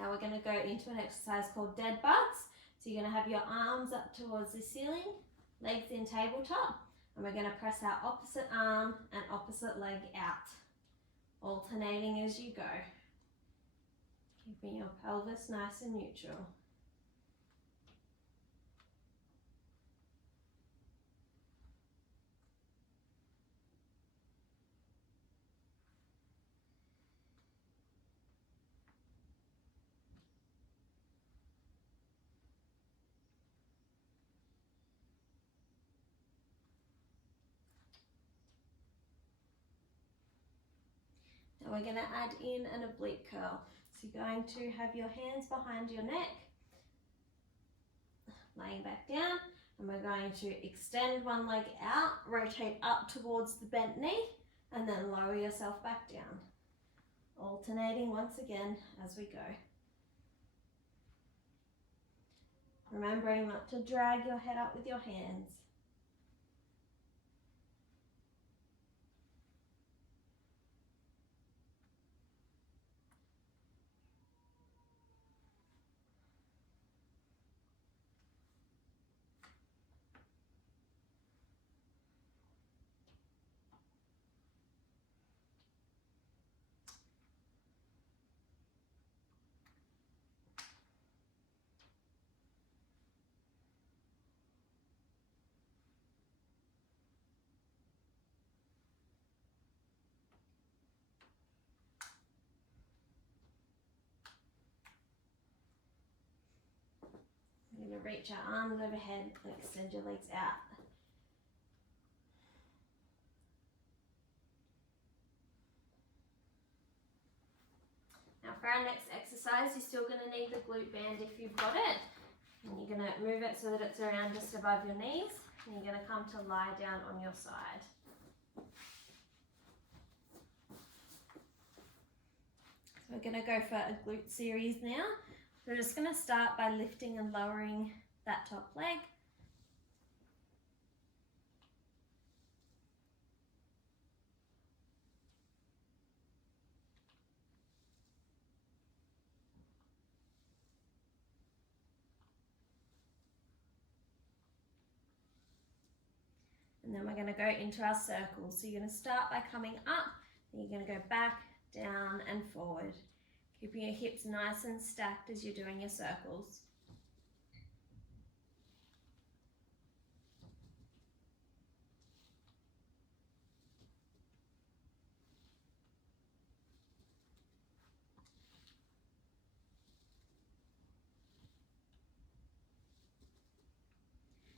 Now we're going to go into an exercise called dead bugs. So you're going to have your arms up towards the ceiling, legs in tabletop, and we're going to press our opposite arm and opposite leg out, alternating as you go, keeping your pelvis nice and neutral. Now we're going to add in an oblique curl. So you're going to have your hands behind your neck, laying back down, and we're going to extend one leg out, rotate up towards the bent knee, and then lower yourself back down. Alternating once again as we go. Remembering not to drag your head up with your hands. You're going to reach our arms overhead and extend your legs out. Now for our next exercise, you're still going to need the glute band if you've got it. And you're going to move it so that it's around just above your knees. And you're going to come to lie down on your side. So we're going to go for a glute series now. So we're just going to start by lifting and lowering that top leg. And then we're going to go into our circles. So you're going to start by coming up, and you're going to go back, down and forward. Keeping your hips nice and stacked as you're doing your circles.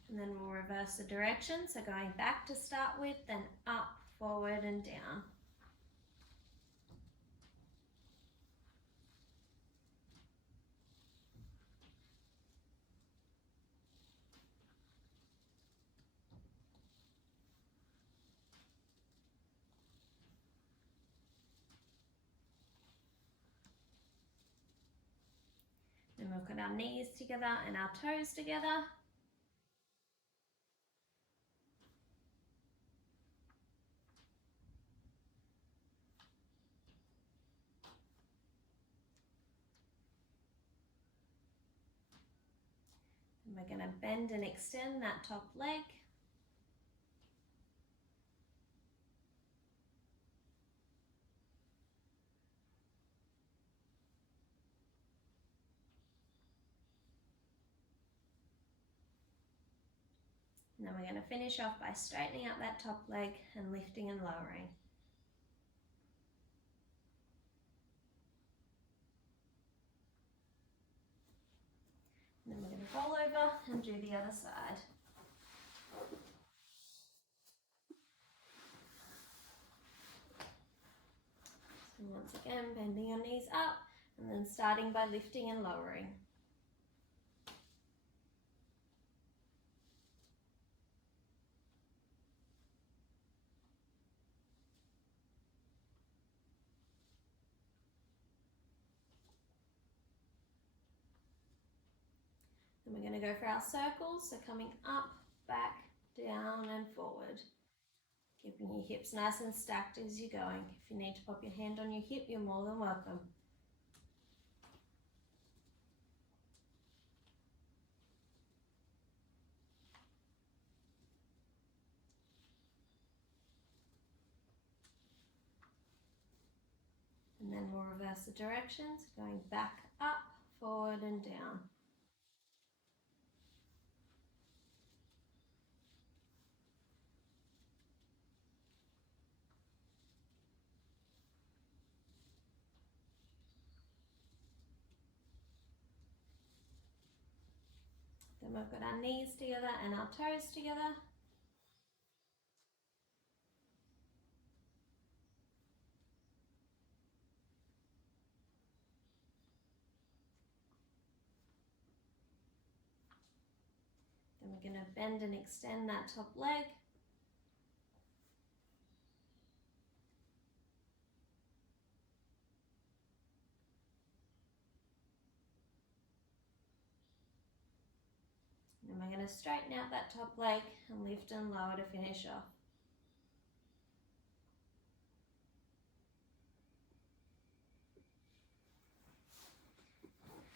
And then we'll reverse the direction. So going back to start with, then up, forward and down. Then we'll put our knees together and our toes together. And we're going to bend and extend that top leg. And then we're going to finish off by straightening up that top leg and lifting and lowering. And then we're going to roll over and do the other side. So once again, bending your knees up and then starting by lifting and lowering. Then we're going to go for our circles, so coming up, back, down and forward. Keeping your hips nice and stacked as you're going. If you need to pop your hand on your hip, you're more than welcome. And then we'll reverse the directions, going back up, forward and down. Then we've got our knees together and our toes together. Then we're going to bend and extend that top leg. And we're going to straighten out that top leg and lift and lower to finish off.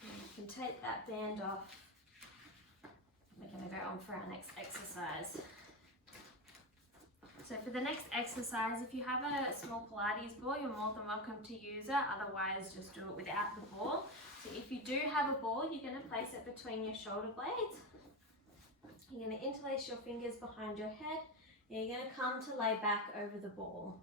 And you can take that band off. We're going to go on for our next exercise. So for the next exercise, if you have a small Pilates ball, you're more than welcome to use it. Otherwise, just do it without the ball. So if you do have a ball, you're going to place it between your shoulder blades. You're going to interlace your fingers behind your head. And you're going to come to lay back over the ball.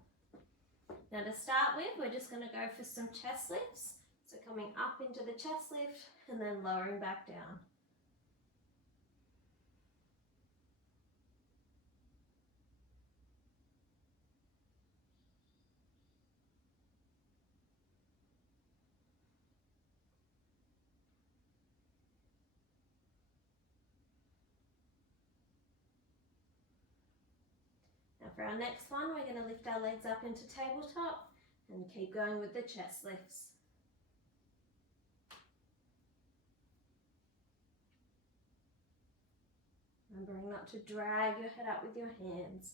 Now to start with, we're just going to go for some chest lifts. So coming up into the chest lift and then lowering back down. Now for our next one, we're going to lift our legs up into tabletop and keep going with the chest lifts. Remembering not to drag your head up with your hands.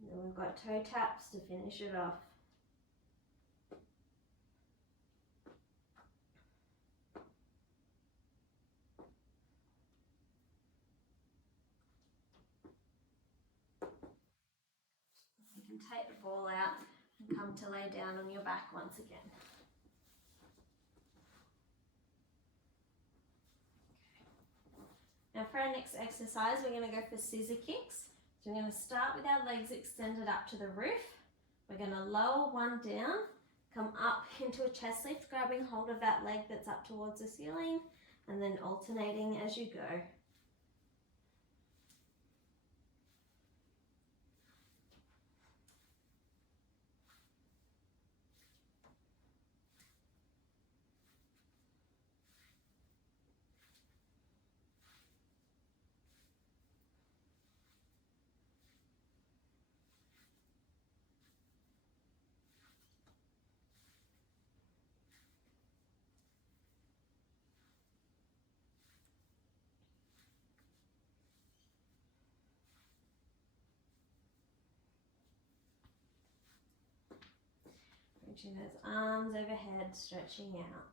And then we've got toe taps to finish it off. You can take the ball out and come to lay down on your back once again. Now for our next exercise, we're going to go for scissor kicks. So we're going to start with our legs extended up to the roof. We're going to lower one down, come up into a chest lift, grabbing hold of that leg that's up towards the ceiling, and then alternating as you go. Reaching those arms overhead, stretching out.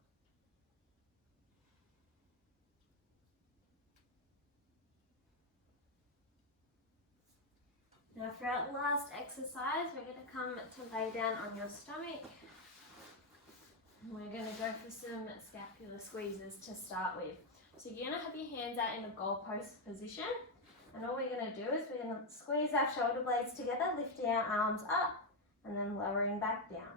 Now for our last exercise, we're going to come to lay down on your stomach. And we're going to go for some scapular squeezes to start with. So you're going to have your hands out in a goalpost position. And all we're going to do is we're going to squeeze our shoulder blades together, lifting our arms up and then lowering back down.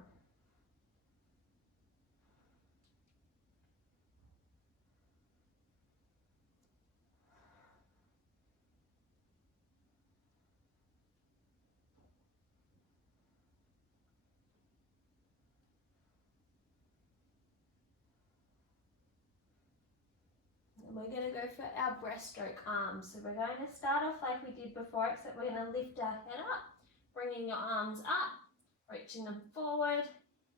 We're going to go for our breaststroke arms. So we're going to start off like we did before, except we're going to lift our head up, bringing your arms up, reaching them forward,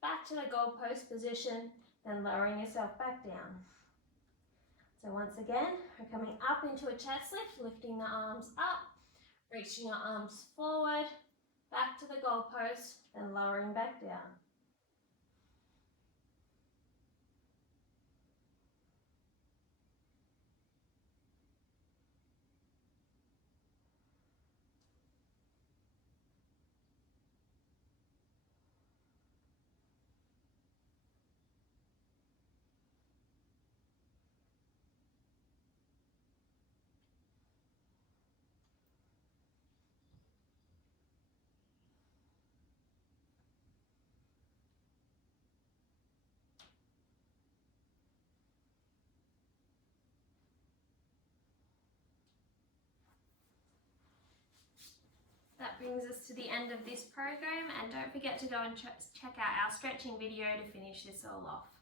back to the goalpost position, then lowering yourself back down. So once again, we're coming up into a chest lift, lifting the arms up, reaching your arms forward, back to the goalpost, then lowering back down. brings us to the end of this program, and don't forget to go and check out our stretching video to finish this all off.